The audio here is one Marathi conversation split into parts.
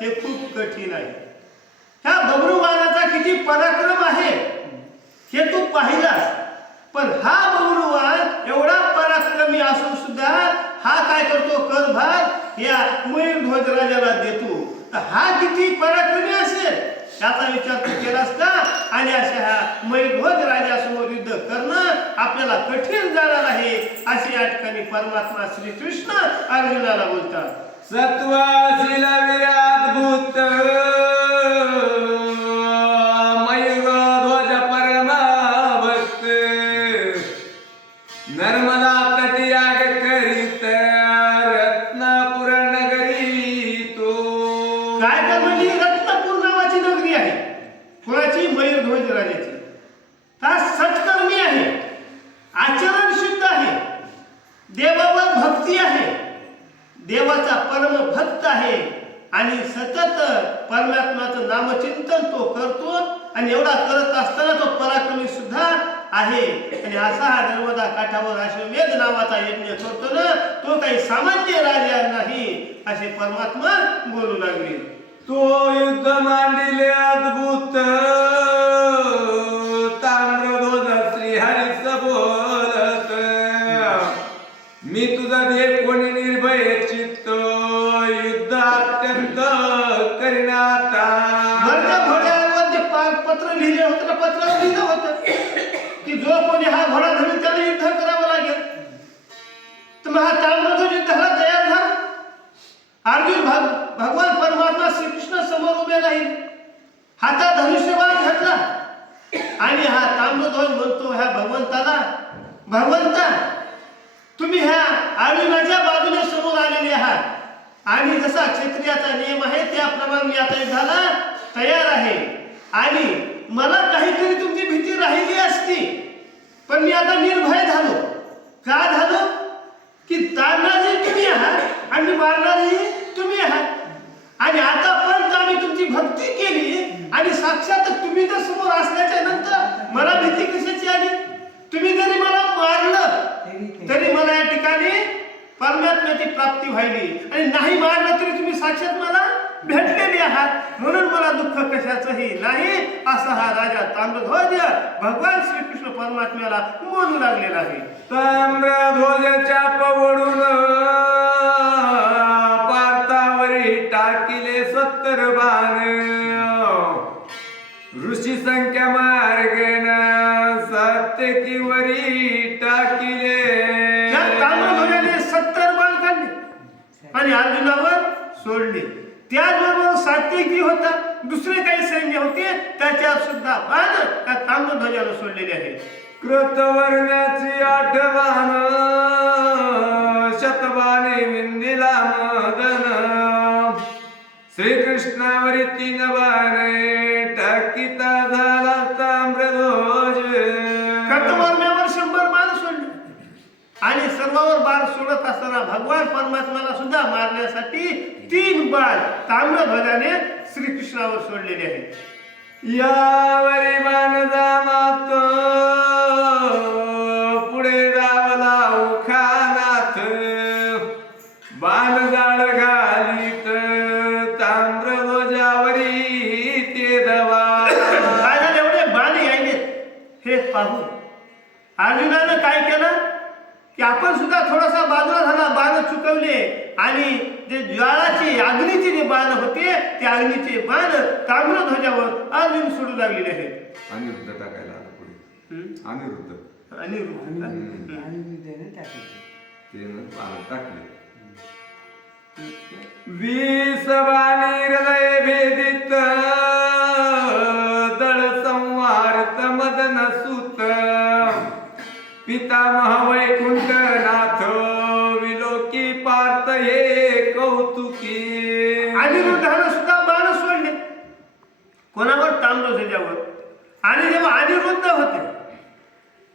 हे खूप कठीण आहे. ह्या बबरूवानाचा किती पराक्रम आहे हे तू पाहिलास. पण हा बबरूवान एवढा पराक्रमी असून सुद्धा हा काय करतो करभार या मयूरध्वज राजाला देतो. तर हा किती पराक्रमी असेल त्याचा विचार तू केलास का? आणि अशा ह्या मयूरध्वज राजासमोर युद्ध करणं आपल्याला कठीण जाणार आहे अशी या ठिकाणी परमात्मा श्रीकृष्ण अर्जुनाला बोलतात. सत्वाशिला मयूर ध्वज परमा भक्त नर्मदा तटियाग करीत रत्नापुर नगरी तो काय तर म्हणजे रत्नापूर नावाची नगरी आहे. कुणाची मयूरध्वज राजाची. हा सत्कर्मी आहे. आचरण शुद्ध आहे. देवावर भक्ती आहे. देवाचा परम भक्त आहे. आणि सतत परमात्माचं नामचिंतन तो करतो आणि एवढा करत असताना तो पराक्रमी सुद्धा आहे. आणि असा हा नर्मदा काठावर अश्वमेध नावाचा यज्ञ करतो ना तो काही सामान्य राजा नाही असे परमात्मा बोलू लागले. तो युद्ध मांडे पत्रावर लिहिलं होतं की जो कोणी हा घोडा धरून त्याला युद्ध करावं लागेल. तर मग हा ताम्रध्वज युद्धाला तयार झाला. अर्जुन भाग भगवान परमात्मा श्रीकृष्ण समोर उभे राहील. हातात धनुष्यबाण घातला. आणि हा ताम्रध्वज म्हणतो ह्या भगवंताला भगवंता तुम्ही ह्या अर्जुनाच्या बाजूने समोर आलेले आहात. आणि जसा क्षेत्रियाचा नियम आहे त्याप्रमाणे मी आता युद्धाला तयार आहे. आणि मला काहीतरी तुमची भीती राहिली असती. पण मी आता निर्भय झालो. का झालो? की तारणारे तुम्ही आहात आणि मारणारेही तुम्ही आहात. आणि आतापर्यंत आम्ही तुमची भक्ती केली आणि साक्षात तुम्ही जर समोर असल्याच्या नंतर मला भीती कशाची आली? तुम्ही जरी मला मारलं तरी मला या ठिकाणी परमात्म्याची प्राप्ती व्हायली. आणि नाही मारलं तरी तुम्ही साक्षात मला भेटलेले आहात. म्हणून मला दुःख कशाचंही नाही असा हा राजा ताम्रध्वज भगवान श्रीकृष्ण परमात्म्याला बोलू लागलेला आहे. ताम्रध्वजाच्या पवडून पार्तावरी टाकिले सत्तर बाण. ऋषी संख्या मार्गेन सत्यकीवरी टाकिले. ताम्रध्वजाने सत्तर बाण काढले आणि अर्जुनावर सोडले. त्याचबरोबर सात्विकी होता दुसरे काही सैन्य होते त्याच्यात सुद्धा वाद त्या ताम्रध्वजाला सोडलेले आहेत. कृतवर्ण्याची आठवण शतबाने विंदिला मदन. श्रीकृष्णावरी तीन बाणे सर्वावर बाण सोडत असताना भगवान परमात्म्याला सुद्धा मारण्यासाठी तीन बाण ताम्रध्वजाने श्रीकृष्णावर सोडलेले आहेत. यावरी बाणजा मातो. आपण सुद्धा थोडासा बाजूला झाला बाण चुकवले. आणि जे ज्वाळाची अग्नीचे जे बाण होते ते अग्नीचे बाण ताम्रध्वजावर अर्जुन सोडू लागलेले आहेत. अनिरुद्ध टाकायला आला पुढे. हम्म? अनिरुद्ध. आणि ते बाण टाकले. वीस बाणी हृदय भेदित. पितामह वैकुंठनाथ विलोकी पार्थ हे कौतुकी. अनिरुद्धानं सुद्धा बाण सोडले कोणावर ताम्रध्वजावर आणि जेव्हा अनिरुद्ध होते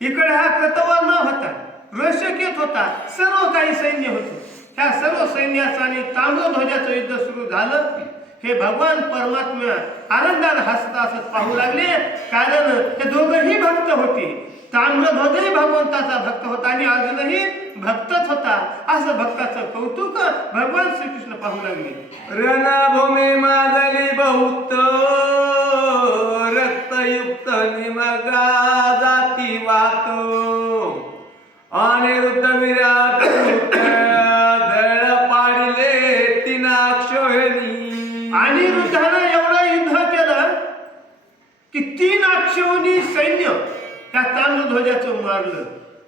इकडे हा कृतवर्म होता रोषकेत होता सर्व काही सैन्य होते. ह्या सर्व सैन्याचं आणि ताम्रध्वजाचं युद्ध सुरू झालं. हे भगवान परमात्मा आनंदाने हसत हसत पाहू लागले. कारण हे दोघंही भक्त होते. ताम्रध्वजही भगवंताचा भक्त होता आणि अर्जुनही भक्तच होता. असं भक्ताचं कौतुक भगवान श्रीकृष्ण पाहू लागले. रणभूमी माजली बहुत रक्तयुक्त निमग्रा जाती वातो. अनिरुद्ध विराट दळ पाडिले तिनाक्षोहिणी आणि रुद्धानं एवढं युद्ध केलं की तीन अक्षोनी सैन्य त्या ताम्रध्वजाचं मारलं.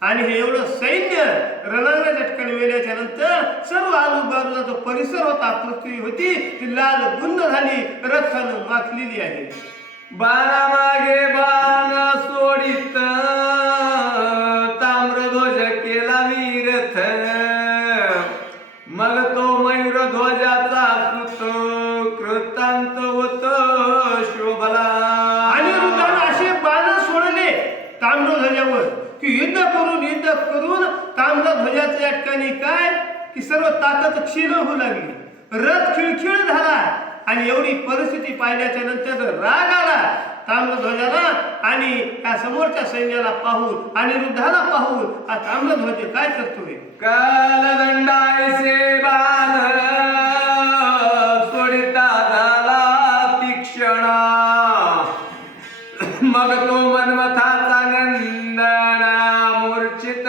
आणि हे एवढं सैन्य रणांगणाच्या ठिकाणी मेल्याच्या नंतर सर्व आजूबाजूचा जो परिसर होता पृथ्वी होती ती लाल गुंद झाली रथानं माखलेली आहे. बाणामागे बाण सोडित. करून ध्वजाच्या या ठिकाणी काय की सर्व ताकद क्षीण होऊ लागली. रथ खिळखिळ झाला आणि एवढी परिस्थिती पाहिल्याच्या नंतर राग आला. ताम्रध्वजाला आणि त्या समोरच्या सैन्याला पाहून आणि वृद्धाला पाहून हा ताम्रध्वज काय करतोय? कालदंडायसे बाण सोडिता झाला तीक्षणा. मग तो मनमथाचा नंदना मूर्छित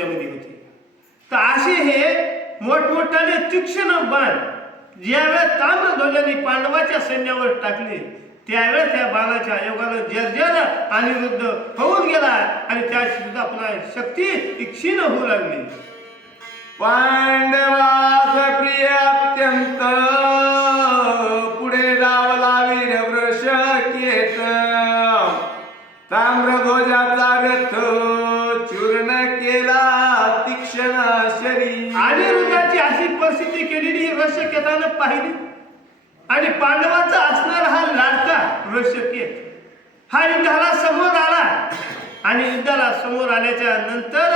ताम्रध्वजामध्ये होते. तर असे हे मोठमोठ्याने तीक्ष्ण बाण ज्यावेळेस ताम्रध्वजाने पांडवाच्या सैन्यावर टाकले त्यावेळेस त्या बाणाच्या योगानं जर्जर अनिरुद्ध होऊन गेला आणि त्या सुद्धा पुन्हा शक्ती तीक्षीण होऊ लागली. पांडवास प्रिय अत्यंत पुढे लावला वीर वृष केत. ताम्रध्वजाचा रथ अशी परिस्थिती केलेली ही रशकेतानं पाहिली. आणि पांडवाचा असणारा हा लाडका रशकेत हा युद्धाला समोर आला. आणि युद्धाला समोर आल्याच्यानंतर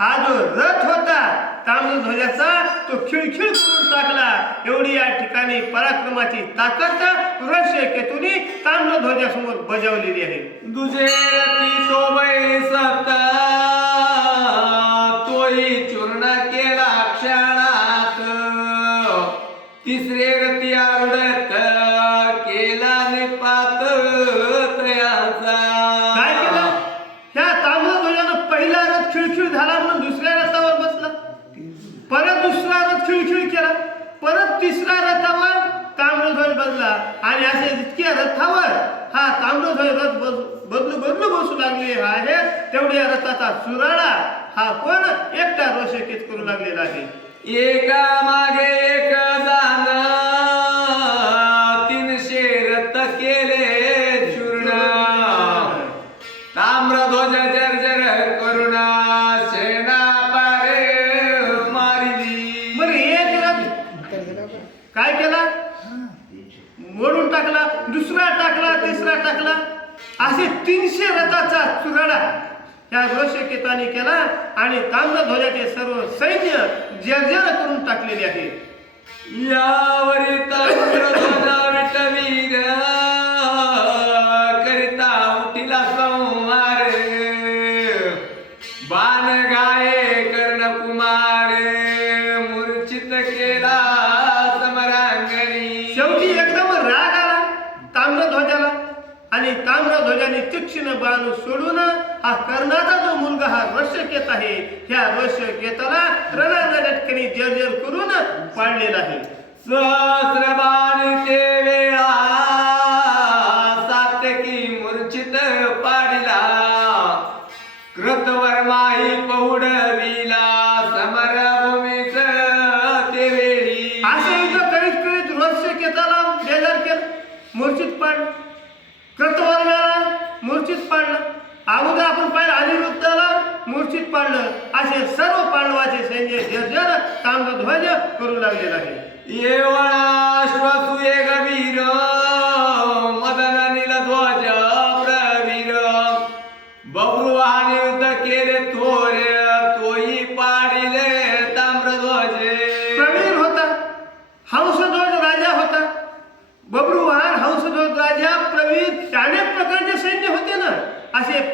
हा जो रथ होता ताम्रध्वजाचा तो खिळखिळ करून टाकला. एवढी या ठिकाणी पराक्रमाची ताकद रशकेतुनी ताम्रध्वजासमोर बजावलेली आहे. दुजे रती तो बैसत. बदलू रथ बदलू बदलू बसू लागले. आहे तेवढ्या रथाचा चुराडा हा कोण? एकटा रोषकेत करू लागलेला आहे. एका मागे एक काय केला? मोडून टाकला दुसरा टाकला तिसरा टाकला. असे तीनशे रथाचा चुराडा त्या रोषकेताने केला आणि ताम्रध्वजाचे सर्व सैन्य जर्जर करून टाकलेले आहे यावरी ताम्रध्वजा विटवीर कर्णाचा जो मुलगा हा रशकेत आहे ह्या रशकेताला रणांगणाच्या ठिकाणी जर्जर करून पाडलेला आहे. सहस्रबाण ते वेळा सात्यकी मूर्छित पाडिला. कृतवर्माही पौडविला समरभूमीच ते वेळी असे युद्ध करीत करीत रशकेताला बेजार केलं. मूर्छित पाडलं. कृतवर्म्याला मूर्छित पाडलं. अगोदर आपण पाहिलं अनिरुद्धाला मूर्छित पाडलं. असे सर्व पांडवाचे सैन्य जर्जर ताम्रध्वज करू लागलेलं आहे. येवळा श्वसुये गभीर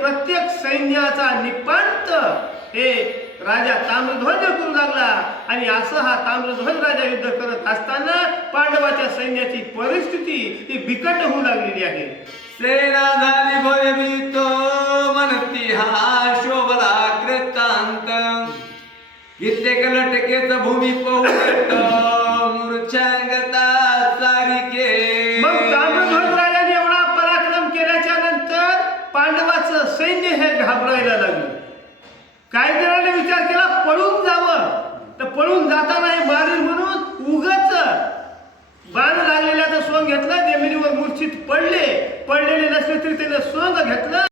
प्रत्येक सैन्याचा निपांत. हे राजा ताम्रध्वज करू लागला. आणि असं हा ताम्रध्वज राजा युद्ध करत असताना पांडवाच्या सैन्याची परिस्थिती ही बिकट होऊ लागलेली आहे. सेना झाली भयभीत म्हणती हा शोभला कृतांत कित्येक लटकेच भूमी पौरट मूर्छांगता सारिके. मग ताम्रध्वज राजाने एवढा पराक्रम केल्याच्यानंतर पांडवाचं सैन्य हे घाबरायला लागलं. काय जणांनी विचार केला पळून जावं. तर पळून जाताना हे मारील म्हणून उगच बाण लागलेल्याचं सोंग घेतलं जमिनीवर मूर्छित पडले. पडलेले नसले तरी त्याने सोंग घेतलं.